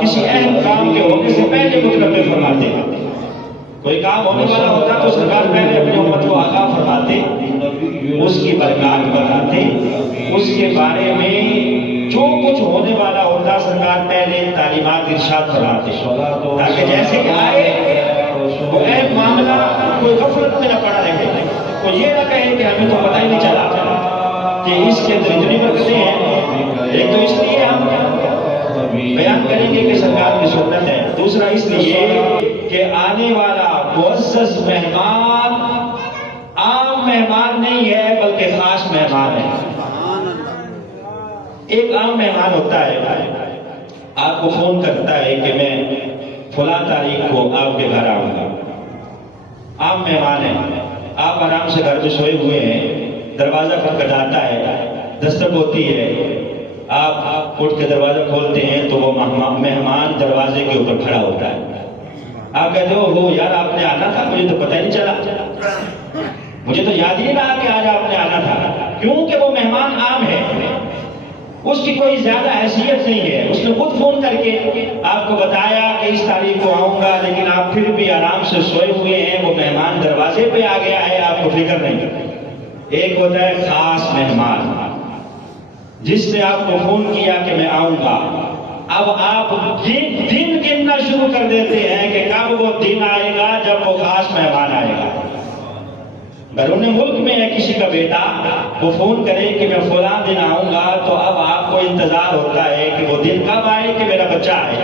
کسی اہم کام کے ہونے سے پہلے متنبع فرماتے ہیں۔ کوئی کام ہونے والا ہوتا تو سرکار پہلے اپنی امت کو آگاہ فرماتے، اس کی برکات بتاتے، اس کے بارے میں جو کچھ ہونے والا ہوتا سرکار پہلے تعلیمات ارشاد فرماتے، تاکہ جیسے کہ آئے وہ اہم معاملہ کوئی غفلت میں نہ پڑا رہے، کوئی یہ نہ کہے کہ ہمیں تو پتہ ہی نہیں چلا کہ اس کے اندر اتنی برکتیں ہیں۔ ایک تو اس لیے ہم بیان کریں گے کہ سرکار کی سنت ہے، دوسرا اس لیے کہ آنے والا معزز مہمان عام مہمان نہیں ہے بلکہ خاص مہمان ہے۔ ایک عام مہمان ہوتا ہے، آپ کو فون کرتا ہے کہ میں فلاں تاریخ کو آپ کے گھر آؤں گا، عام مہمان ہے، آپ آرام سے گھر پہ سوئے ہوئے ہیں، دروازہ کھٹکھٹاتا ہے، دستک ہوتی ہے، آپ اٹھ کے دروازہ کھولتے ہیں تو وہ مہمان دروازے کے اوپر کھڑا ہوتا ہے۔ آپ کہتے ہو یار آپ نے آنا تھا، مجھے تو پتہ ہی نہیں چلا، مجھے تو یاد ہی نہیں رہا کہ آج آپ نے آنا تھا، کیونکہ وہ مہمان عام ہے، اس کی کوئی زیادہ حیثیت نہیں ہے، اس نے خود فون کر کے آپ کو بتایا کہ اس تاریخ کو آؤں گا، لیکن آپ پھر بھی آرام سے سوئے ہوئے ہیں، وہ مہمان دروازے پہ آ گیا ہے، آپ کو فکر نہیں۔ ایک ہوتا ہے خاص مہمان، جس نے آپ کو فون کیا کہ میں آؤں گا، اب آپ دن گننا شروع کر دیتے ہیں کہ کب وہ دن آئے گا جب وہ خاص مہمان آئے گا۔ بیرون ملک میں ہے کسی کا بیٹا، وہ فون کرے کہ میں فلاں دن آؤں گا، تو اب آپ کو انتظار ہوتا ہے کہ وہ دن کب آئے کہ میرا بچہ آئے۔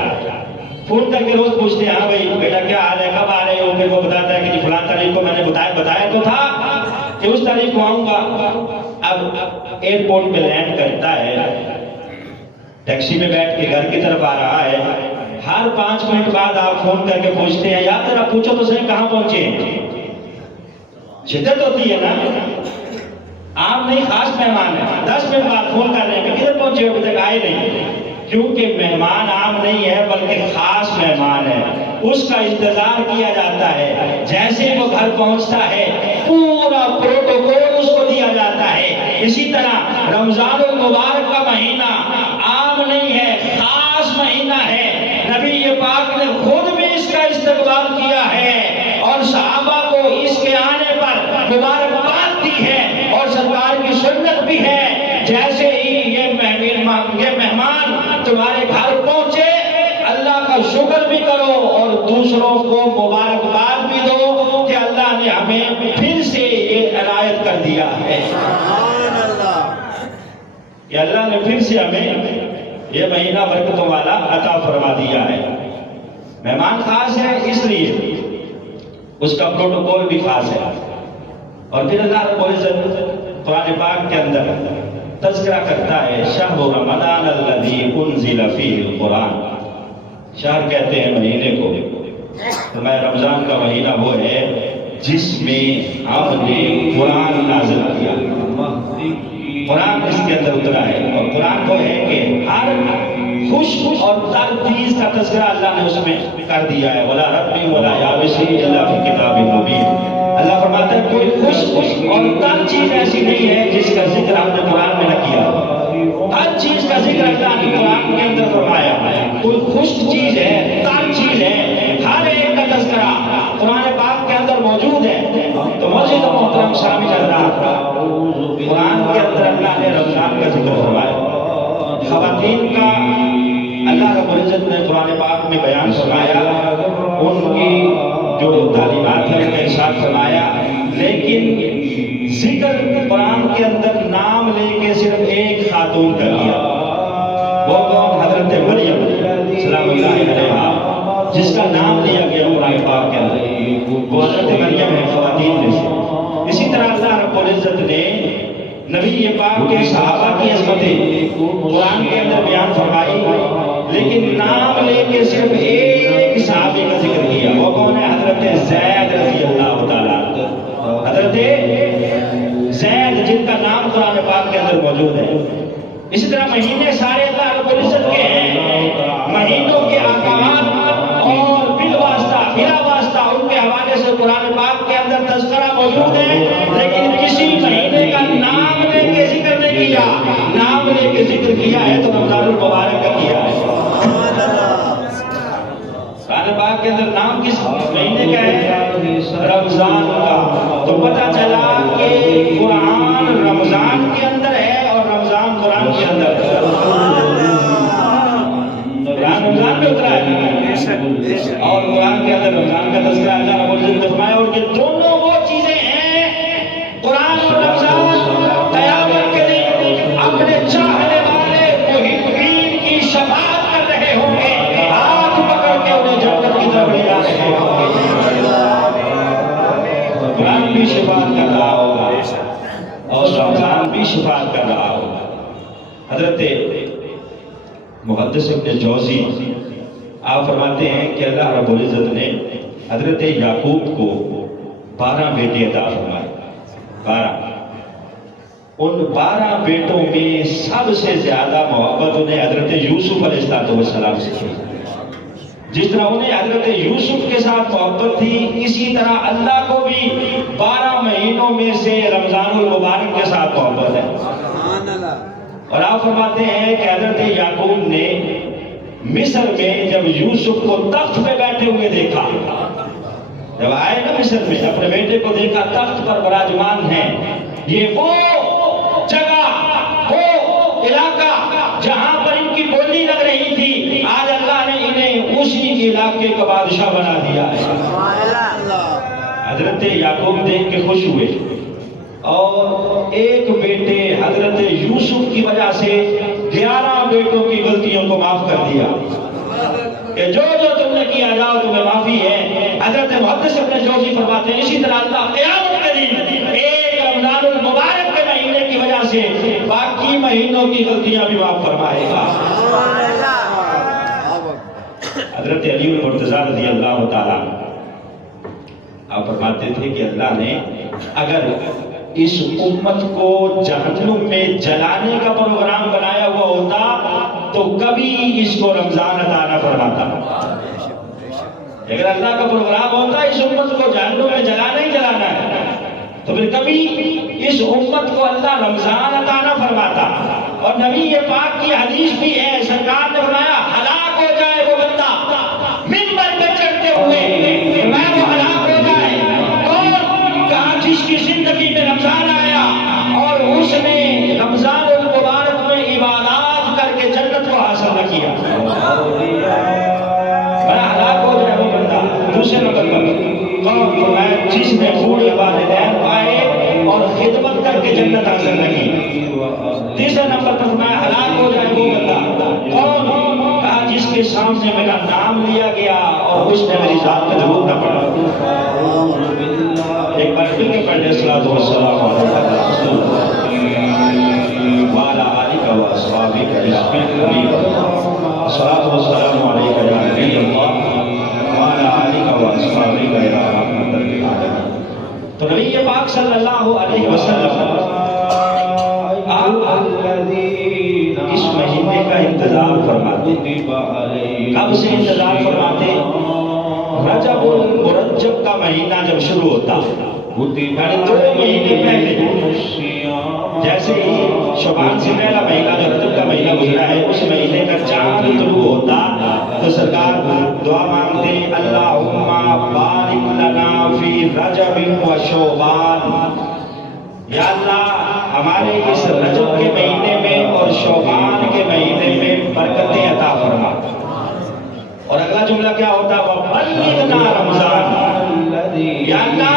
فون کر کے روز پوچھتے ہیں ہاں بھائی بیٹا کیا حال ہے، کب آ رہے ہو، پھر وہ بتاتا ہے کہ فلاں تاریخ کو میں نے بتایا تو تھا کہ اس تاریخ کو آؤں گا۔ اب ایئرپورٹ پہ لینڈ کرتا ہے، ٹیکسی میں بیٹھ کے گھر کی طرف آ رہا ہے، ہر 5 منٹ بعد آپ فون کر کے پوچھتے ہیں یار ذرا پوچھو تو صحیح کہاں پہنچے۔ شدت ہوتی ہے نا، عام نہیں خاص مہمان ہے، 10 منٹ بعد فون کر رہے ہیں کہ کدھر پہنچے ابھی تک آئے نہیں، کیونکہ مہمان عام نہیں ہے بلکہ خاص مہمان ہے، اس کا انتظار کیا جاتا ہے، جیسے وہ گھر پہنچتا ہے پورا پروٹوکول اس کو دیا جاتا ہے۔ اسی طرح رمضان المبارک کا مہینہ عام نہیں ہے، خاص مہینہ ہے، نبی پاک نے خود بھی اس کا استقبال کیا ہے اور صحابہ کو اس کے آنے پر مبارکباد دی ہے، اور سرکار کی سنت بھی ہے جیسے ہی یہ مہمان تمہارے گھر پہنچے اللہ کا شکر بھی کرو اور دوسروں کو مبارکباد بھی دو کہ اللہ نے ہمیں پھر سے یہ عنایت کر دیا ہے کہ اللہ نے پھر سے ہمیں یہ مہینہ برکتوں والا عطا فرما دیا ہے۔ مہمان خاص ہے اس لیے اس کا پروٹوکول بھی خاص ہے۔ اور پھر اللہ رب العزت قرآن پاک کے اندر تذکرہ کرتا ہے شہر رمضان الذی انزل فیہ القرآن، شہر کہتے ہیں مہینے کو، فرمایا رمضان کا مہینہ وہ ہے جس میں ہم نے قرآن نازل کیا، قرآن اس کے اندر اترا ہے، اور قرآن کو ہے کہ ہر خوش اور تر چیز کا تذکرہ اللہ نے اس میں کر دیا ہے، ولا ربی ولا یابس الا فی کتاب مبین۔ اللہ فرماتا ہے کوئی خوش اور تر چیز ایسی نہیں ہے جس کا ذکر ہم نے قرآن میں نہ کیا، ہر چیز کا ذکر اللہ نے قرآن کے اندر فرمایا، کوئی خشک چیز ہے، تر چیز ہے، ہر ایک کا تذکرہ قرآن پاک کے اندر موجود ہے۔ تو مسجد محترم شامل اللہ قرآن کے اندر اللہ نے رمضان کا ذکر فرمایا، خواتین کا اللہ رب العزت نے قرآن پاک میں بیان فرمایا، ان کی جو تعلیمات ہے ان کا ارشاد فرمایا، لیکن ذکر قرآن کے اندر نام لے کے صرف ایک خاتون کا کیا، وہ کون؟ حضرت مریم سلام اللہ علیہا، جس کا نام لیا گیا قرآن پاک کے اندر، وہ حضرت مریم ہے خواتین میں سے۔ اسی طرح اللہ رب العزت نے نبی پاک کے صحابہ کی عظمتیں قرآن کے اندر بیان فرمائی، لیکن نام لے کے صرف ایک صحابی کا ذکر کیا، وہ کون ہے؟ حضرت زید رضی اللہ تعالیٰ، حضرت زید جن کا نام قرآن پاک کے اندر موجود ہے۔ اسی طرح مہینے سارے اللہ رب العزت کے ہیں، مہینوں کے احکامات اور بلا واسطہ ان کے حوالے سے قرآن پاک کے اندر تذکرہ موجود ہے، لیکن کسی مہینے کا نام لے کے ذکر نہیں کیا، نام لے کے ذکر کیا ہے تو رمضان المبارک کا کیا ہے۔ رمضان کا، تو پتہ چلا کہ قرآن رمضان کے اندر ہے اور رمضان قرآن کے اندر ہے۔ قرآن رمضان میں اترا ہے اور قرآن کے اندر رمضان کا تذکرہ اللہ رب العزت نے فرمایا، اور یہ دونوں وہ چیزیں ہیں، قرآن اور رمضان قیامت کے دن اپنے چاہنے والے محبین کی شفاعت کر رہے ہوں گے، ہاتھ پکڑ کے انہیں جنت کی طرف لے جا رہے ہوں گے۔ قرآن بھی شفاعت کر رہا ہوگا اور رمضان بھی شفاعت کر رہا ہوگا۔ حضرت محدث ابن جوزی آپ فرماتے ہیں کہ اللہ رب العزت نے حضرت یعقوب کو 12 بیٹے عطا فرمائے، 12۔ ان 12 بیٹوں میں سب سے زیادہ محبت انہیں حضرت یوسف علیہ السلام سے تھی۔ جس طرح انہیں حضرت یوسف کے ساتھ محبت تھی، اسی طرح اللہ کو بھی 12 مہینوں میں سے رمضان المبارک کے ساتھ محبت ہے۔ اور آپ فرماتے ہیں کہ حضرت یعقوب نے مصر میں جب یوسف کو تخت پہ بیٹھے ہوئے دیکھا، جب آئے نا مصر میں اپنے بیٹے کو دیکھا تخت پر براجمان ہے، یہ وہ جگہ، وہ علاقہ جہاں پر ان کی بولی لگ رہی تھی، آج اللہ نے انہیں اسی علاقے کا بادشاہ بنا دیا ہے۔ حضرت یعقوب دیکھ کے خوش ہوئے اور ایک بیٹے حضرت یوسف کی وجہ سے 11 بیٹوں کی غلطیوں کو معاف کر دیا کہ جو جو تم نے کیا جاؤ تمہیں معافی ہے۔ حضرت محدث ابن جوزی فرماتے ہیں اسی طرح اللہ قیامت کے دن ایک رمضان المبارک کے مہینے کی وجہ سے باقی مہینوں کی غلطیاں بھی معاف فرمائے گا۔ حضرت علی المرتضیٰ رضی اللہ تعالیٰ آپ فرماتے تھے کہ اللہ نے اگر اس امت کو جہنم میں جلانے کا پروگرام بنایا ہوا ہوتا تو کبھی اس کو رمضان عطا نہ فرماتا۔ اگر اللہ کا پروگرام ہوتا اس امت کو جہنم میں جلانا ہی جلانا ہے تو پھر کبھی اس امت کو اللہ رمضان عطا نہ فرماتا۔ اور نبی پاک کی حدیث بھی ہے، سرکار نے فرمایا ہلاک ہو جائے وہ بندہ منبر پہ چڑھتے ہوئے میں وہ ہلاک ہو جائے، کون؟ کہا جس کی زندگی میں رمضان آیا اور اس نے رمضان المبارک میں عبادات کر کے جنت کو حاصل نہ کیا، بڑا ہلاک ہو جائے وہ بندہ۔ دوسرے نمبر پر کون؟ فرمایا جس نے بوڑھے والدین پائے اور خدمت کر کے جنت حاصل نہ کی۔ تیسرے نمبر پر فرمایا ہلاک ہو جائے وہ بندہ کون؟ کہا جس کے سامنے میرا نام لیا گیا اور اس نے میری ذات کا ضرور نہ پڑھا۔ ایک بار پھر کے پڑھ لیں الصلوۃ والسلام علی رسول اللہ وعلی آلہ واصحابہ اجمعین۔ الصلوۃ والسلام علیک یا نبی اللہ وعلی آلہ واصحابہ یا رحمۃ للعالمین۔ تو نبی پاک صلی اللہ علیہ وسلم اس مہینے کا انتظار فرماتے، کب سے انتظار فرماتے؟ رجب المرجب کا مہینہ جب شروع ہوتا، یعنی 2 مہینے پہلے، جیسے ہی شعبان سے پہلا مہینہ جو رجب کا مہینہ گزرا ہے اس مہینے کا چاند طلوع ہوتا تو سرکار دعا مانگتے، اللہم بارک لنا فی رجب و شعبان، یا اللہ ہمارے اس رجب کے مہینے میں اور شعبان کے مہینے میں برکتیں عطا فرما۔ اور اگلا جملہ کیا ہوتا؟ وَبَلِّغْنَا رمضان، یا اللہ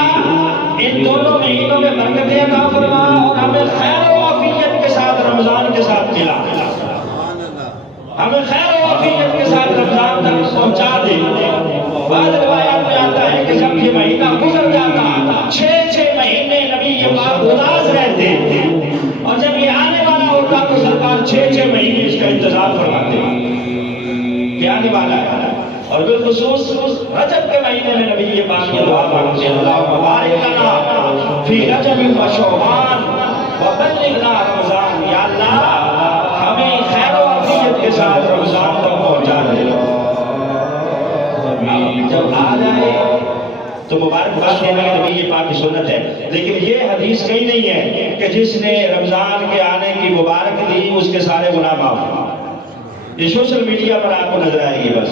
ان دونوں مہینوں میں برکتیں عطا فرما اور ہمیں خیر و عافیت کے ساتھ رمضان کے ساتھ ملا، ہمیں خیر و عافیت کے ساتھ رمضان تک پہنچا دے۔ بعض روایات میں آتا ہے کہ جب یہ مہینہ گزر جاتا 6 مہینے نبی پاک اداس رہتے اور جب یہ آنے والا ہوتا تو سرکار 6 مہینے اس کا انتظار فرماتے کہ آنے والا ہے۔ اور بالخصوص رجب کے مہینے میں نبی پاک کی دعا مانگتے، اللہم بارک لنا فی رجب و شعبان وبلغنا رمضان، یا اللہ ہمیں خیر و عافیت کے ساتھ رمضان تک پہنچا دے۔ جب آ جائے تو مبارکباد دینے کی نبی پاک کی سنت ہے، لیکن یہ حدیث کہیں نہیں ہے کہ جس نے رمضان کے آنے کی مبارک دی اس کے سارے گناہ معاف۔ یہ سوشل میڈیا پر آپ کو نظر آئے گی بس۔